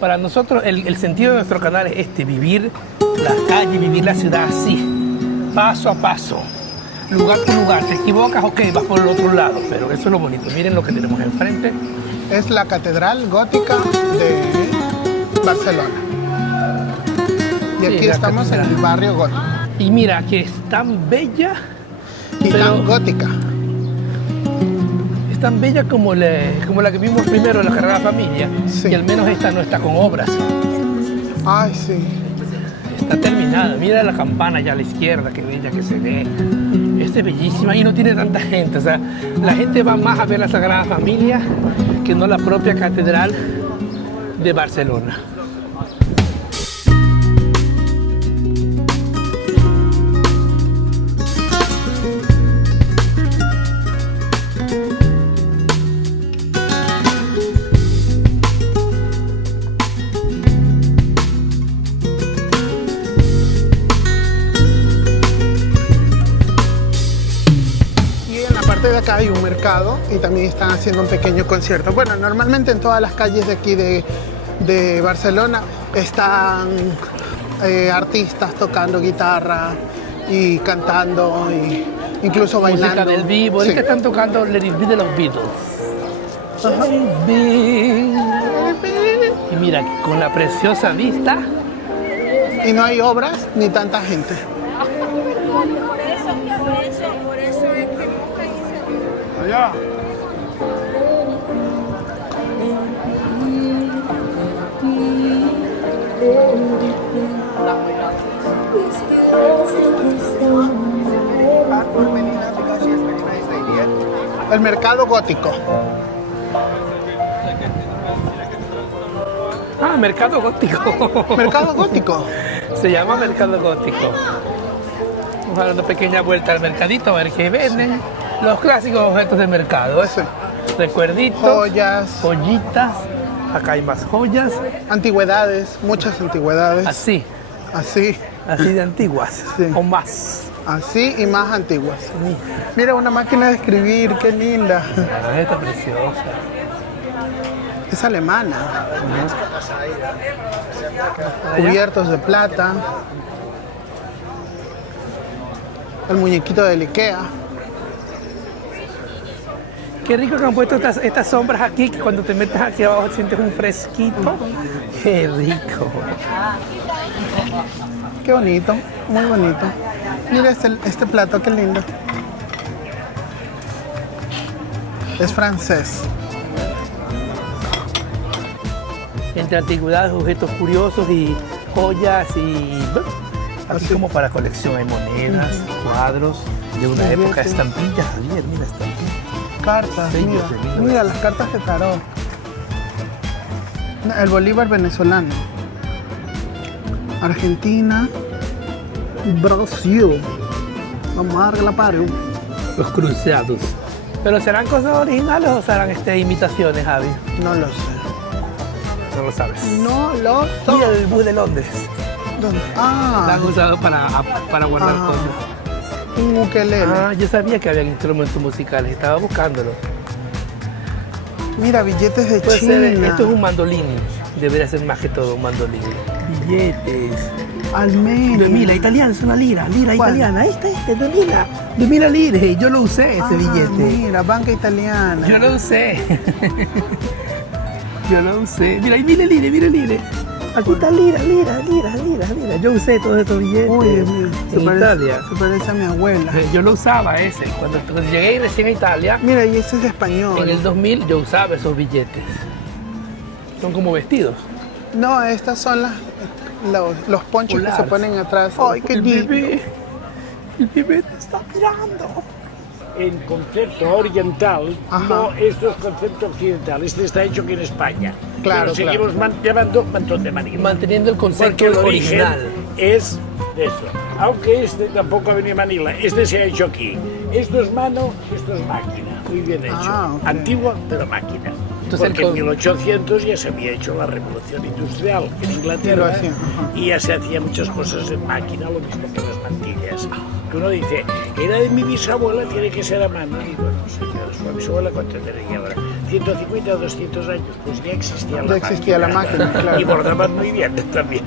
Para nosotros el sentido de nuestro canal es este, vivir la calle, vivir la ciudad así, paso a paso, lugar por lugar. Te equivocas, ok, vas por el otro lado, pero eso es lo bonito. Miren lo que tenemos enfrente. Es la Catedral Gótica de Barcelona. Y aquí Sí, la estamos en catedral. el barrio gótico. Y mira, que es tan bella, Y pero tan gótica. es tan bella como la que vimos primero en la Sagrada Familia. Sí. Y al menos esta no está con obras. Ay, sí. Está terminada. Mira la campana allá a la izquierda, qué bella que se ve. Esta es bellísima y no tiene tanta gente. O sea, la gente va más a ver la Sagrada Familia que no la propia Catedral de Barcelona. De acá hay un mercado y también están haciendo un pequeño concierto. Bueno, normalmente en todas las calles de aquí de Barcelona están artistas tocando guitarra y cantando y incluso bailando. Música del vivo. Sí. Ahorita están tocando Let It Be de los Beatles. Let It Be. Y mira, con la preciosa vista. Y no hay obras ni tanta gente. Por eso es que buscan y se... Allá. El mercado gótico. Ah, Mercado Gótico. Mercado gótico. Se llama Mercado Gótico. Vamos a dar una pequeña vuelta al mercadito a ver qué venden. Los clásicos objetos de mercado. Sí. Recuerditos, Joyas, joyitas. Acá hay más joyas. antigüedades, muchas antigüedades. Así, Así, así de antiguas. Sí. O más. así y más antiguas. Mira, una máquina de escribir, qué linda. Ah, esta preciosa. Es alemana. Cubiertos de plata. El muñequito del Ikea. Qué rico que han puesto estas sombras aquí, que cuando te metes aquí abajo sientes un fresquito. Qué rico. Qué bonito, muy bonito. Mira este plato, qué lindo. Es francés. Entre antigüedades, objetos curiosos y joyas y... bueno, así Así. como para colección hay monedas, cuadros de una Billetes. época, estampillas, Javier, mira estampillas. Cartas, Sellos mira. de 1900. Mira las cartas de tarot. El Bolívar venezolano. Argentina. Brasil. Vamos a darle la paro. Los cruzados. ¿Pero serán cosas originales o serán imitaciones, Javi? No lo sé. No lo sabes. No lo sé. Mira el bus de Londres. ¿Dónde? La han Ah, usado para guardar Ah. cosas. un ukelele. Ah, yo sabía que había instrumentos musicales, estaba buscándolo. Mira, billetes de Puede China. ser, esto es un mandolín. Debería ser más que todo un mandolín. Billetes. Almería. Mira, italiana, es una lira ¿Cuál? italiana. Este, de Mila. De Mila lire. Yo lo usé, ese billete. Mira, banca italiana. Yo lo usé. Yo lo usé. Mira, ahí mira lire. Aquí está lira. Yo usé todos estos billetes Uy, Dios mío, en Italia. se parece a mi abuela. Yo lo usaba ese. Cuando llegué recién a Italia, Mira, y ese es de español. en el 2000, yo usaba esos billetes. Son como vestidos. No, estas son los ponchos que se Polares. ponen atrás. ¡Ay, qué El lindo! bebé te está mirando. En concepto oriental, Ajá. no esto es concepto occidental. Este está hecho aquí en España. Claro, Pero seguimos llevando un montón de Manila. Manteniendo el concepto Porque el origen original. es de eso. Aunque este tampoco ha venido de Manila. Este se ha hecho aquí. Esto es mano, esto es máquina. Muy bien hecho. Ah, ok. Antigua, pero máquina. Entonces, Porque en 1800 ya se había hecho la revolución industrial en Inglaterra Lo hacían, ajá. y ya se hacían muchas cosas en máquina, lo mismo que las mantillas. Que uno dice, era de mi bisabuela, tiene que ser a mano. Y bueno, señor, su bisabuela cuánto tenía ahora. 150 o 200 años, pues ya existía Ya existía la máquina, claro. Y bordaban muy bien también.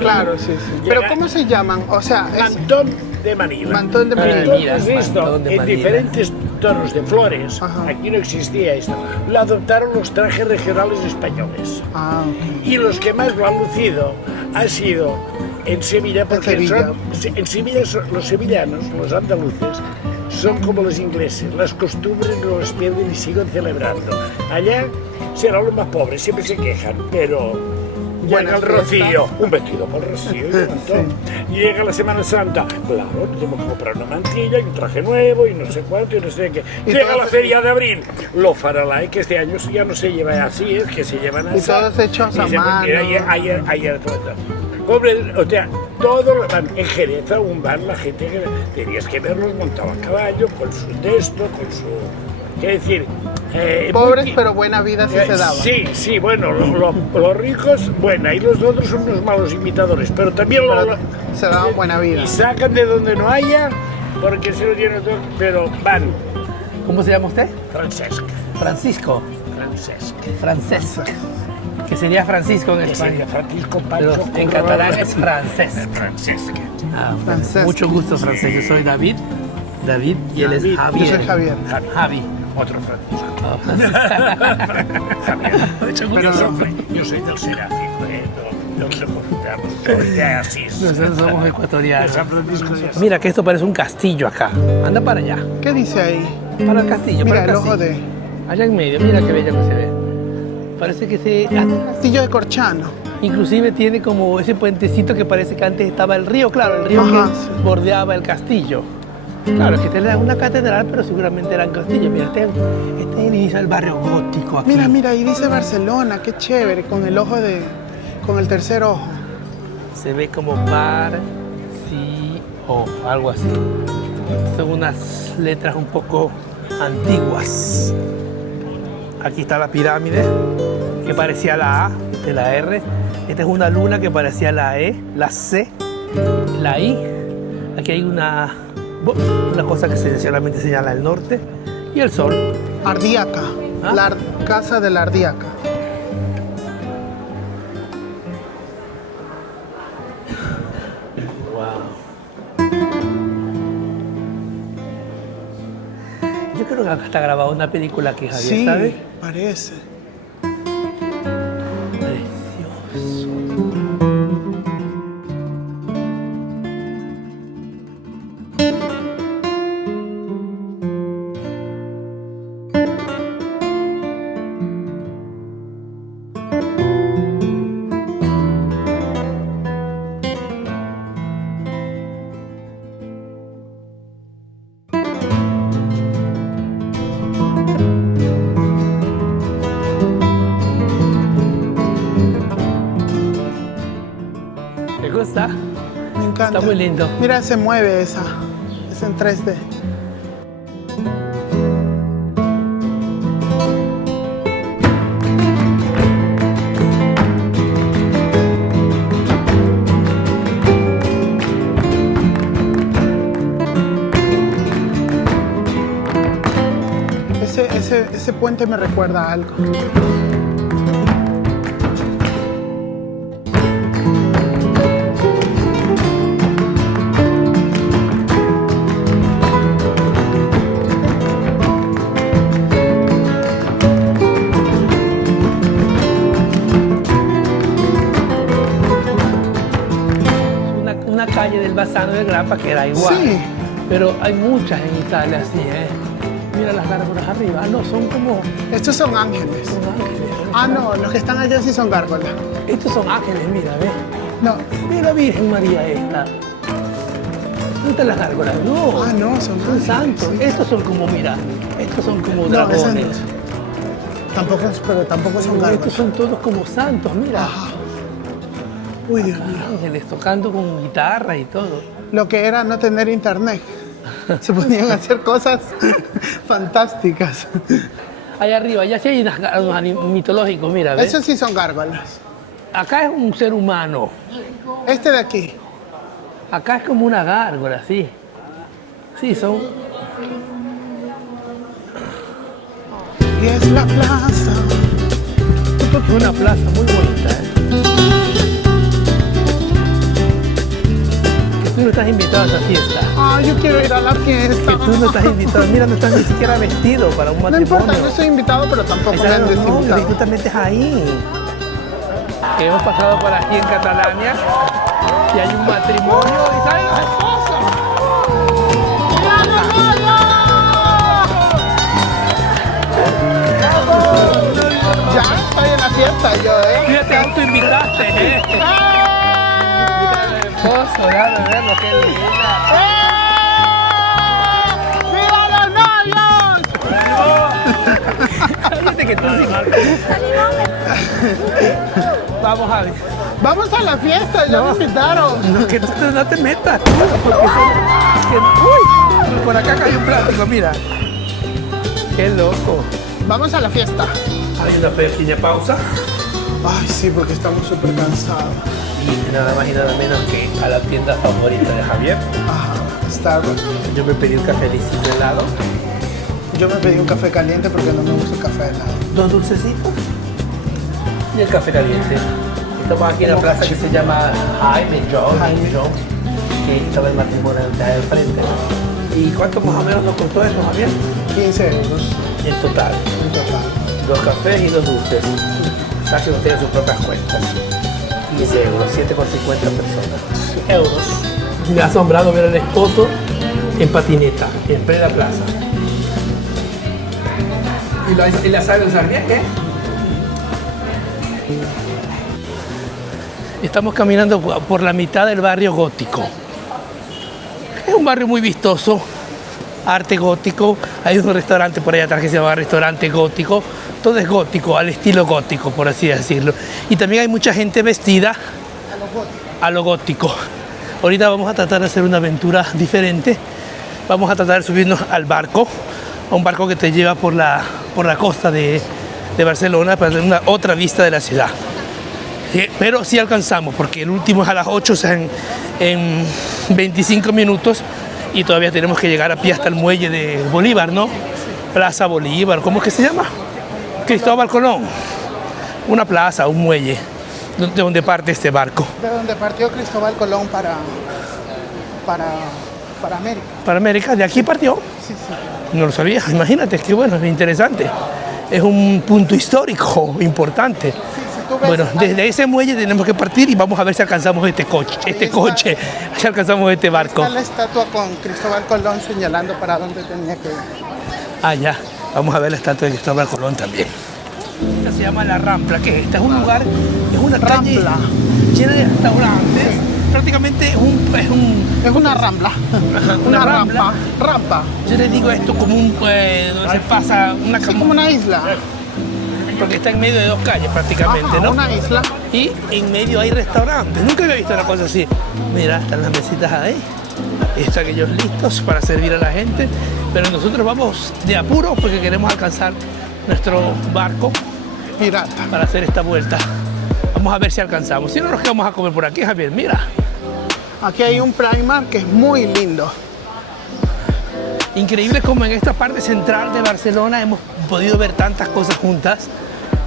Claro, sí, sí. Pero ¿cómo se llaman? O sea, es Mantón de Manila. mantón de Manila. Mira, Entonces esto, mantón de en Manila. diferentes tonos de flores, Ajá. aquí no existía esto, lo adoptaron los trajes regionales españoles. Ah, ok. Y los que más lo han lucido ha sido en Sevilla, porque Sevilla. en Sevilla los sevillanos, los andaluces, son como los ingleses, las costumbres no las pierden y siguen celebrando. Allá serán los más pobres, siempre se quejan, pero llega el Buenas rocío, fiestas. un vestido con rocío y un montón. Llega la Semana Santa, claro, tenemos que comprar una mantilla y un traje nuevo y no sé cuánto y no sé qué. Y Llega todos- la feria de abril, los faralaes, que este año ya no se lleva así, es que se llevan así. Y todos hechos a mano. Ayer todo. Pobre, o sea, todo lo van en Jerez aún van la gente que tenías que verlos montados a caballo, con su texto, con su. Quiero decir. Pobres, muy- pero buena vida sí se daba. Sí, sí, bueno, los ricos, buena, y los otros son unos malos imitadores, pero también Pero se daban buena vida. y sacan de donde no haya, porque se lo tienen todo, pero van. ¿Cómo se llama usted? Francesc, Francisco. Francesc. Que sería Francisco en Que sería España. Francisco Pero Pancho. en catalán es francés. Francesc. Ah, Francés. mucho gusto, francés. Yo soy David. David y él es David. Javier. Yo soy Javier. Javi. Otro Francisco. Oh. Javier. Mucho Pero- gusto. Yo soy del Seráfico, no nos confundamos. Soy de Asís. Nosotros somos De ecuatorianos. San Francisco de Asís. Mira que esto parece un castillo acá. Anda para allá. ¿Qué dice ahí? Para el castillo. Mira para el el ojo castillo. de Allá en medio. Mira qué bello que se ve. Parece que se... castillo de Corchano. Inclusive tiene como ese puentecito que parece que antes estaba el río, claro, el río Ajá, que sí. bordeaba el castillo. Claro, es que esta era una catedral, pero seguramente eran castillos. Mira, este es el inicio del barrio gótico aquí. Mira, mira, ahí dice Barcelona, qué chévere, con el ojo de, con el tercer ojo. Se ve como bar, sí, o algo así. Son unas letras un poco antiguas. Aquí está la pirámide, que parecía la A de la R. Esta es una luna que parecía la E, la C, la I. Aquí hay una cosa que solamente señala el norte y el sol. Ardiaca, ¿Ah? la casa de la Ardiaca. Wow. Yo creo que acá está grabada una película aquí, Javier, Sí, ¿sabes? parece. Precioso. ¿Te gusta? Me encanta. Está muy lindo. Mira, se mueve esa. Es en 3D. Ese puente me recuerda a algo. Una calle del Bassano de Grappa que era igual. Sí. Pero hay muchas en Italia así, ¿eh? Mira las gárgolas arriba. Ah, no, son como Estos son ángeles. son ángeles. Ah, no, los que están allá sí son gárgolas. Estos son ángeles, mira, ¿ves? No. Mira la Virgen María esta. ¿Dónde están las gárgolas? No. Ah, no, son Son ángeles. santos. Estos son como, mira, estos son como No, esos dragones. no. Tampoco, pero tampoco son Estos gárgolas. son todos como santos, mira. Ajá. Uy, Dios mío. Ángeles tocando con guitarra y todo. Lo que era no tener internet. Se podían hacer cosas fantásticas. Allá arriba, allá sí hay unos mitológicos, mira, ¿ves? Esos sí son gárgolas. Acá es un ser humano. Este de aquí. Acá es como una gárgola, sí. Sí, son... Y es la plaza. Esto es una plaza muy bonita, ¿eh? Que tú no estás invitado a esa fiesta. Ay, yo quiero ir a la fiesta. Que tú no estás invitado. Mira, no estás ni siquiera vestido para un No matrimonio. importa, yo soy invitado, pero tampoco me han No, y desinvitado. tú te metes ahí. Hemos pasado por aquí en Cataluña y hay un matrimonio y salen los esposos. Ya estoy en la fiesta yo, Fíjate, te autoinvitaste, ¿eh? Mira el esposo, déjame verlo, qué linda. ¡Viva los novios! Cállate que tú sí. Vamos, Javi. Vamos a la fiesta, ya me invitaron. No, que tú no te metas, tú, porque uy, por acá cayó un plástico, mira. Qué loco. Vamos a la fiesta. Hay una pequeña pausa Ay, sí, porque estamos súper cansados. y nada más y nada menos que a la tienda favorita de Javier. Ajá, Starbucks. Yo me pedí un cafelicito helado, Yo me pedí un café caliente porque no me gusta el café helado. 2 dulcecitos y el café caliente. Estamos aquí en la plaza que se llama Jaime John, que estaba el matrimonio al frente. ¿Y cuánto más o menos nos costó esto, Javier? 15 euros En total, en total. 2 cafés y 2 dulces. Cada uno tiene sus propias cuentas. 15 euros, 7,50 personas. Euros. Me ha asombrado ver al esposo en patineta, en plena plaza. ¿Y la sabe usar bien, qué? Estamos caminando por la mitad del barrio gótico. Es un barrio muy vistoso, arte gótico. Hay un restaurante por allá atrás que se llama Restaurante Gótico. Todo es gótico, al estilo gótico, por así decirlo. Y también hay mucha gente vestida a lo gótico. Ahorita vamos a tratar de hacer una aventura diferente. Vamos a tratar de subirnos al barco, a un barco que te lleva por la costa de Barcelona para tener una otra vista de la ciudad. Pero sí alcanzamos, porque el último es a las 8, o sea, en 25 minutos, y todavía tenemos que llegar a pie hasta el muelle de Bolívar, ¿no? Plaza Bolívar, ¿cómo es que se llama? Cristóbal Colón. Una plaza, un muelle, de donde parte este barco. De donde partió Cristóbal Colón para América. Para América, de aquí partió. Sí, sí. No lo sabía, imagínate, qué bueno, es interesante. Es un punto histórico importante. Sí, si tú ves, Bueno, desde ese muelle tenemos que partir y vamos a ver si alcanzamos si alcanzamos este barco. está la estatua con Cristóbal Colón señalando para dónde tenía que ir. Ah, ya, vamos a ver la estatua de Cristóbal Colón también. Esta se llama La Rampla, que esta es un lugar, es una calle Rampla. llena de restaurantes. Prácticamente es una rambla. Ajá, Una rambla. rampa. Yo les digo esto como donde se pasa una Sí, como una isla. porque está en medio de 2 calles prácticamente, Ajá, ¿no? una isla. Y en medio hay restaurantes. Nunca había visto una cosa así. Mira, están las mesitas ahí. Están ellos listos para servir a la gente. Pero nosotros vamos de apuro porque queremos alcanzar nuestro barco Pirata. para hacer esta vuelta. Vamos a ver si alcanzamos. Si no, nos quedamos a comer por aquí, Javier. Mira. Aquí hay un Primark que es muy lindo. Increíble como en esta parte central de Barcelona hemos podido ver tantas cosas juntas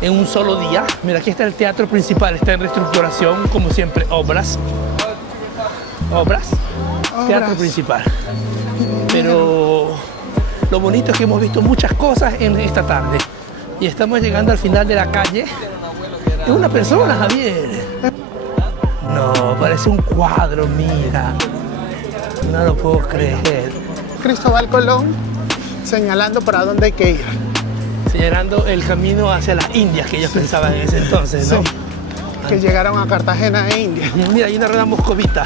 en un solo día. Mira, aquí está el teatro principal, está en reestructuración, como siempre, obras. Teatro principal. Pero lo bonito es que hemos visto muchas cosas en esta tarde. Y estamos llegando al final de la calle. Es una persona, Javier. No, parece un cuadro, mira. No lo puedo creer. Cristóbal Colón señalando para dónde hay que ir. Señalando el camino hacia las Indias que ellos pensaban en ese entonces, ¿no? Sí. Que llegaron a Cartagena de India. Mira, hay una rueda moscovita.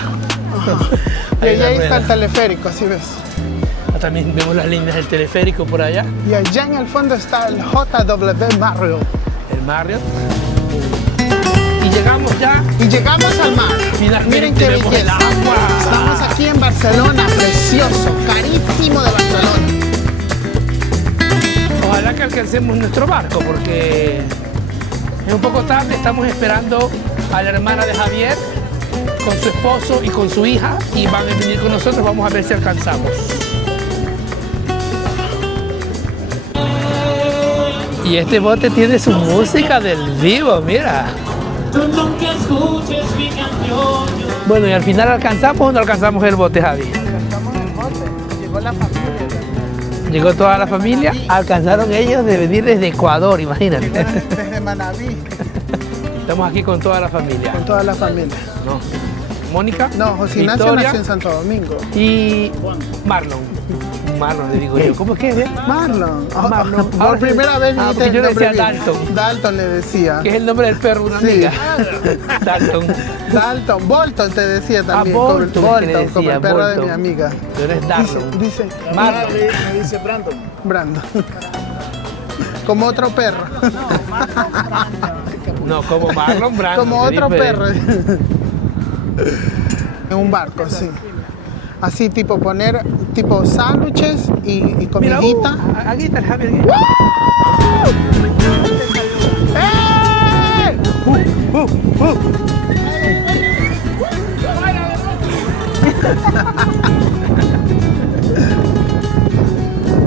Y Hay allá una está el rueda. teleférico, así ves. También vemos las líneas del teleférico por allá. Y allá en el fondo está el JW Marriott. El Marriott. Y llegamos ya. Y llegamos al mar. Finalmente Miren qué vemos el belleza. agua. Estamos aquí en Barcelona, precioso, carísimo de Barcelona. Ojalá que alcancemos nuestro barco porque es un poco tarde. Estamos esperando a la hermana de Javier con su esposo y con su hija y van a venir con nosotros. Vamos a ver si alcanzamos. Y este bote tiene su música del vivo, mira. Bueno, y al final ¿alcanzamos o no alcanzamos el bote, Javi? Alcanzamos el bote, llegó la familia. Llegó toda la familia, alcanzaron ellos de venir desde Ecuador, imagínate. Desde Manabí, Estamos aquí con toda la familia. con toda la familia. ¿No? Mónica, No, José Ignacio Victoria nació en Santo Domingo. y Marlon. Marlon le digo yo. ¿Cómo es que es? Marlon. Marlon. Por Ahora primera vez ah, dijiste porque yo el le nombre decía bien. Dalton. Dalton le decía. Que es el nombre del perro de una Sí. amiga. Dalton. Dalton, Bolton te decía también. Bolton, como, que le Bolton, como decía, el perro de Bolton. mi amiga. Pero es Darlon. Dice Marlon. Me dice Brandon. Brandon. Como otro perro. No, como Marlon Brandon. Como que otro diferente. perro. En un barco, sí. Así tipo poner tipo sándwiches y Mira, comidita. aquí está el Javier. ¡Eh!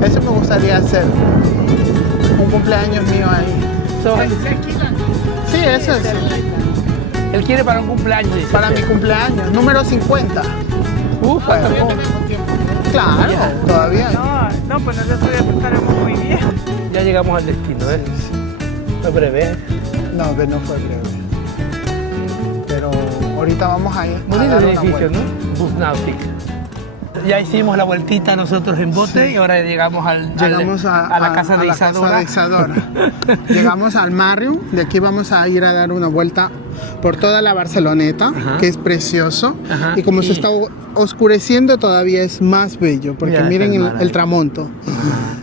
Eso me gustaría hacer. Un cumpleaños mío ahí. Sí, eso es. Él quiere para un cumpleaños, dice. Para mi cumpleaños, número 50. Ufa, Claro, todavía. No, pues nosotros ya estaremos muy bien. ya llegamos al destino, ¿eh? Fue breve, ¿eh? No, no fue breve. Pero ahorita vamos a ir a Bonito dar el una edificio, vuelta. ¿no? Bus Nautic. Ya hicimos la vueltita nosotros en bote y ahora llegamos Llegamos a la casa de Isadora. Llegamos al Marriott. De aquí vamos a ir a dar una vuelta por toda la Barceloneta, Ajá. que es precioso. Ajá. Y como se Y- está oscureciendo, todavía es más bello, porque Mira, miren está el mar ahí. el tramonto.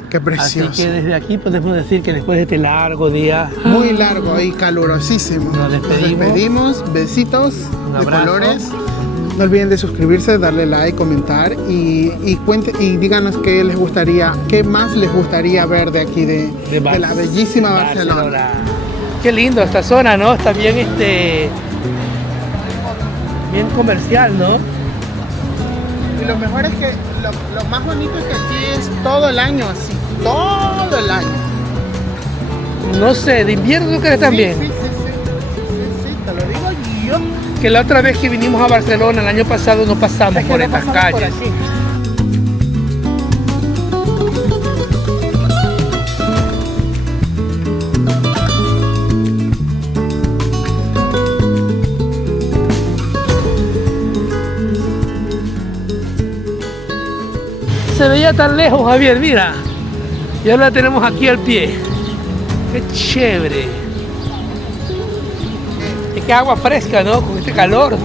Qué Así precioso. que desde aquí podemos decir que después de este largo día, Muy largo y calurosísimo. Nos despedimos. Besitos Un de abrazo. colores. No olviden de suscribirse, darle like, comentar y díganos qué les gustaría, qué más les gustaría ver de aquí de la bellísima Barcelona. Qué lindo esta zona, ¿no? Está bien bien comercial, ¿no? Y lo mejor es que lo más bonito es que aquí es todo el año así, todo el año. No sé, de invierno ¿tú crees también? Sí, te lo digo yo. Que la otra vez que vinimos a Barcelona el año pasado no pasamos Es que por no estas pasamos por calles. aquí. Se veía tan lejos, Javier, mira. Y ahora la tenemos aquí al pie. Qué chévere. Es que agua fresca, ¿no? Con este calor.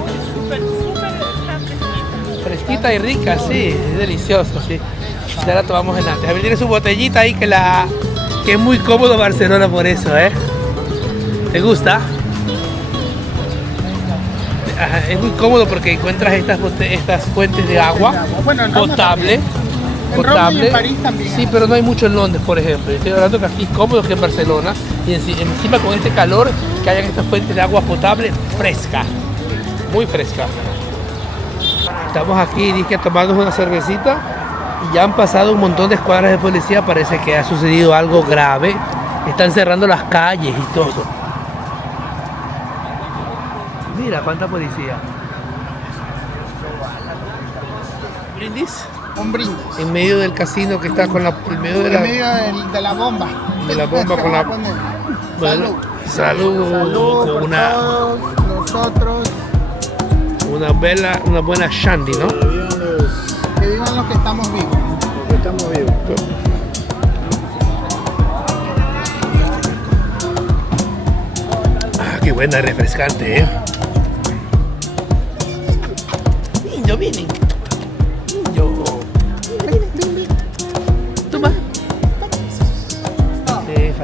Fresquita y rica, sí. Es delicioso, sí. Ya la tomamos en antes. Javier tiene su botellita ahí que es muy cómodo Barcelona por eso, ¿eh? ¿Te gusta? Ajá, es muy cómodo porque encuentras estas fuentes de agua Bueno, en Roma potable. En Roma y en París también. Sí, pero no hay mucho en Londres, por ejemplo. Estoy hablando que aquí es cómodo que en Barcelona. Y encima con este calor, que hayan estas fuentes de agua potable fresca. Muy fresca. Estamos aquí, dije, tomando una cervecita. Y ya han pasado un montón de escuadras de policía. Parece que ha sucedido algo grave. Están cerrando las calles y todo. Mira cuánta policía. ¿Brindis? Un brindis. En medio del casino que está con en medio de En la, medio de la bomba. de la bomba con la. Poner. Bueno, salud, Salud con por una todos nosotros. una buena shandy, ¿no? Que digan los que estamos vivos. Estamos vivos. Ah, qué buena, refrescante, ¿eh? Niño, vienen. Niño. Toma.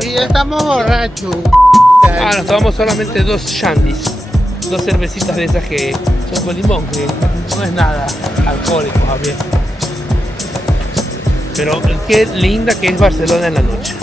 Y estamos borrachos. Ah, nos tomamos solamente 2 shandies. 2 cervecitas de esas que son con limón, que no es nada alcohólico, Javier. Pero qué linda que es Barcelona en la noche.